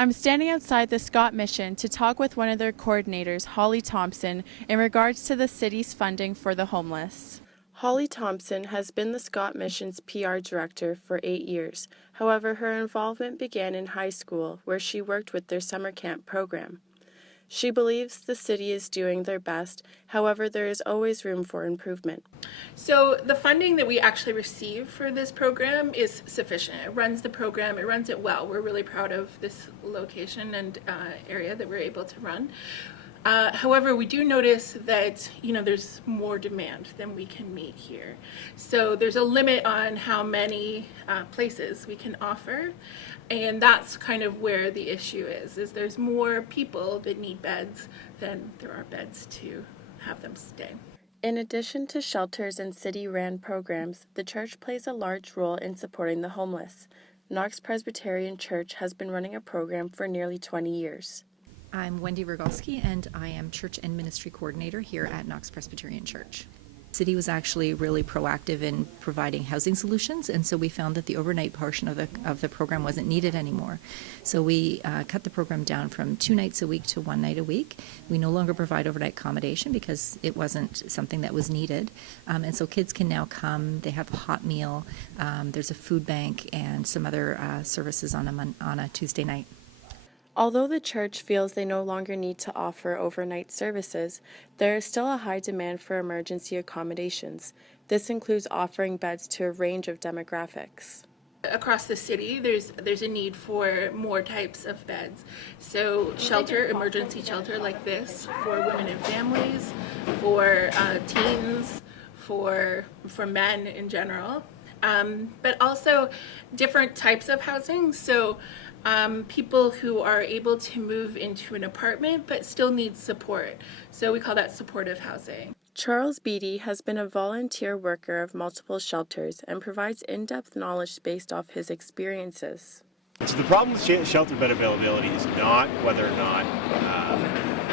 I'm standing outside the Scott Mission to talk with one of their coordinators, Holly Thompson, in regards to the city's funding for the homeless. Holly Thompson has been the Scott Mission's PR director for 8 years. However, her involvement began in high school, where she worked with their summer camp program. She believes the city is doing their best, however, there is always room for improvement. So the funding that we actually receive for this program is sufficient. It runs the program, it runs it well. We're really proud of this location and area that we're able to run. However, we do notice that there's more demand than we can meet here. So there's a limit on how many places we can offer, and that's kind of where the issue is there's more people that need beds than there are beds to have them stay. In addition to shelters and city-ran programs, the church plays a large role in supporting the homeless. Knox Presbyterian Church has been running a program for nearly 20 years. I'm Wendy Rogalski, and I am Church and Ministry Coordinator here at Knox Presbyterian Church. The city was actually really proactive in providing housing solutions, and so we found that the overnight portion of the program wasn't needed anymore. So we cut the program down from 2 nights a week to 1 night a week. We no longer provide overnight accommodation because it wasn't something that was needed. And so kids can now come, they have a hot meal, there's a food bank, and some other services on a Tuesday night. Although the church feels they no longer need to offer overnight services, there is still a high demand for emergency accommodations. This includes offering beds to a range of demographics. Across the city, there's a need for more types of beds. So shelter, emergency shelter like this for women and families, for teens, for men in general, but also different types of housing. So people who are able to move into an apartment but still need support. So we call that supportive housing. Charles Beatty has been a volunteer worker of multiple shelters and provides in-depth knowledge based off his experiences. So the problem with shelter bed availability is not whether or not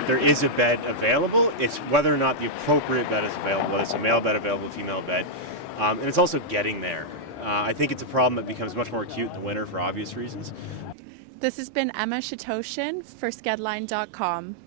there is a bed available, it's whether or not the appropriate bed is available, whether it's a male bed available, female bed, and it's also getting there. I think it's a problem that becomes much more acute in the winter for obvious reasons. This has been Emma Shatoshin for skedline.com.